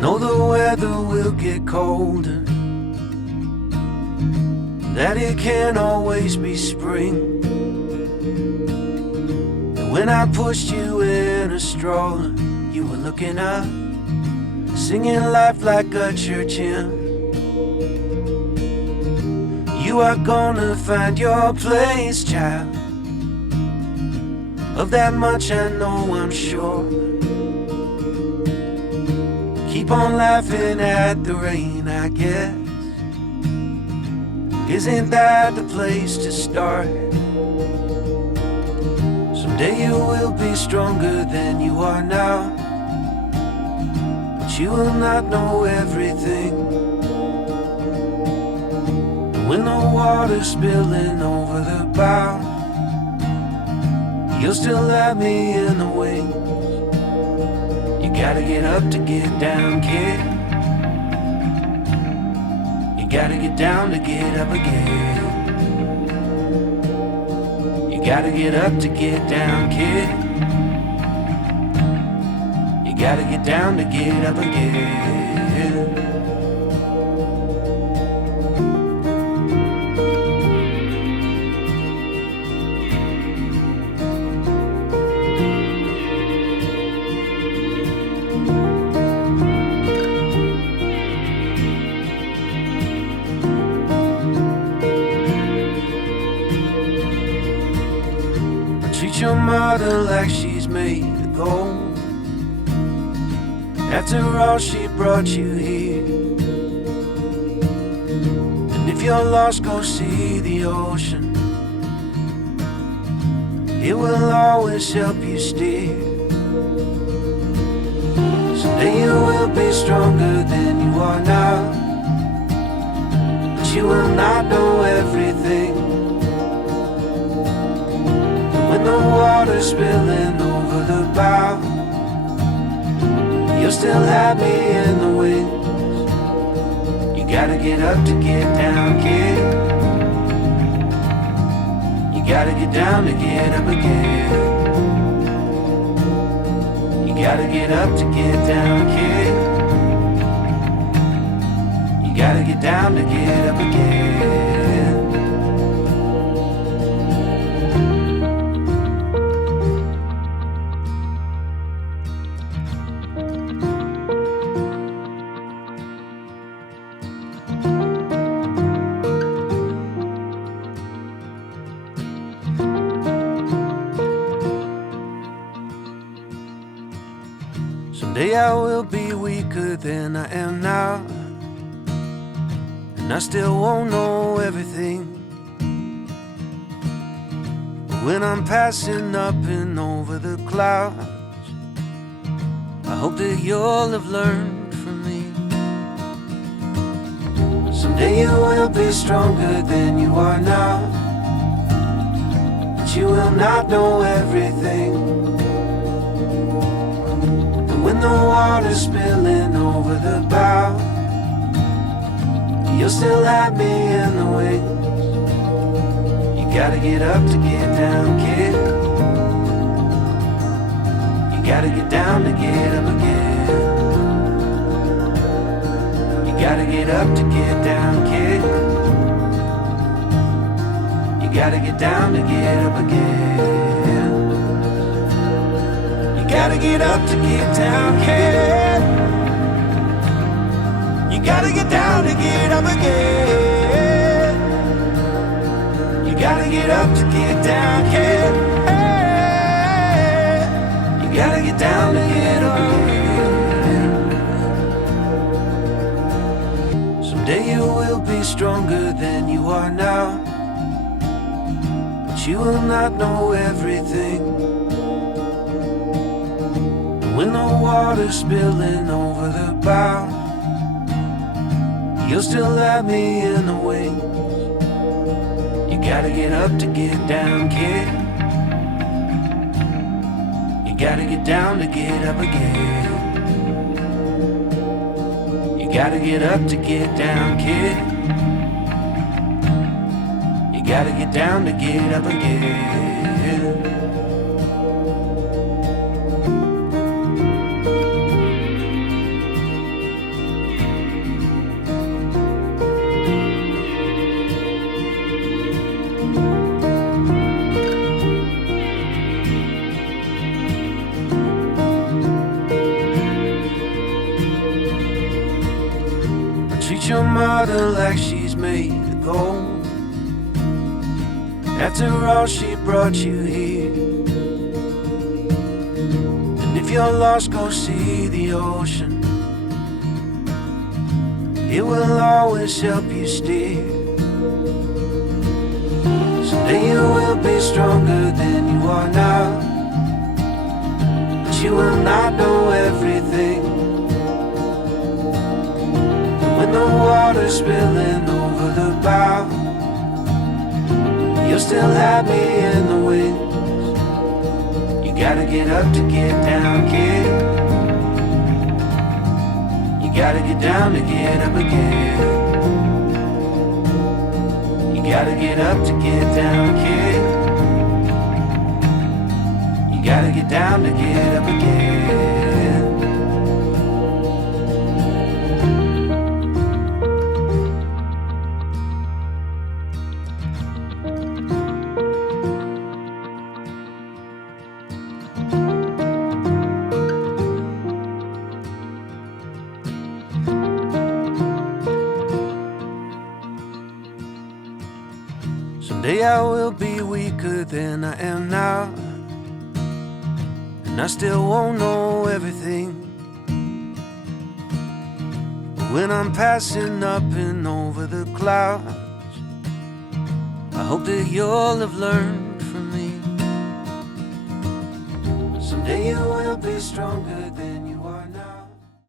know the weather will get colder, that it can't always be spring. And when I pushed you in a stroller, you were looking up, singing life like a church hymn. You are gonna find your place, child. Of that much I know, I'm sure. Keep on laughing at the rain, I guess. Isn't that the place to start? Someday you will be stronger than you are now, but you will not know everything. And when the water's spilling over the bow, you'll still have me in the wings. You gotta get up to get down, kid. You gotta get down to get up again. You gotta get up to get down, kid. You gotta get down to get up again. Your mother like she's made of gold. After all, she brought you here. And if you're lost, go see the ocean. It will always help you steer. Someday you will be stronger than you are now, but you will not know everything. When the water's spilling over the bow, you'll still have me in the wings. You gotta get up to get down, kid. You gotta get down to get up again. You gotta get up to get down, kid. You gotta get down to get up again. Someday I will be weaker than I am now, and I still won't know everything. But when I'm passing up and over the clouds, I hope that you'll have learned from me. Someday you will be stronger than you are now, but you will not know everything. When the water's spilling over the bow, you'll still have me in the wings. You gotta get up to get down, kid. You gotta get down to get up again. You gotta get up to get down, kid. You gotta get down to get up again. Gotta get up to get down, kid. You gotta get down to get up again. You gotta get up to get down, kid. Hey, you gotta get down to get up again. Someday you will be stronger than you are now, but you will not know everything. When the water's spilling over the bow, you'll still have me in the wings. You gotta get up to get down, kid. You gotta get down to get up again. You gotta get up to get down, kid. You gotta get down to get up again. water like she's made of gold. After all, she brought you here. And if you're lost, go see the ocean. It will always help you steer. Someday you will be stronger than you are now, but you will not know everything. And when the water's spilling over the bow, you'll still have me in the wings. You gotta get up to get down, kid. You gotta get down to get up again. You gotta get up to get down, kid. You gotta get down to get up again. Someday I will be weaker than I am now, and I still won't know everything. But when I'm passing up and over the clouds, I hope that you'll have learned from me. Someday you will be stronger than you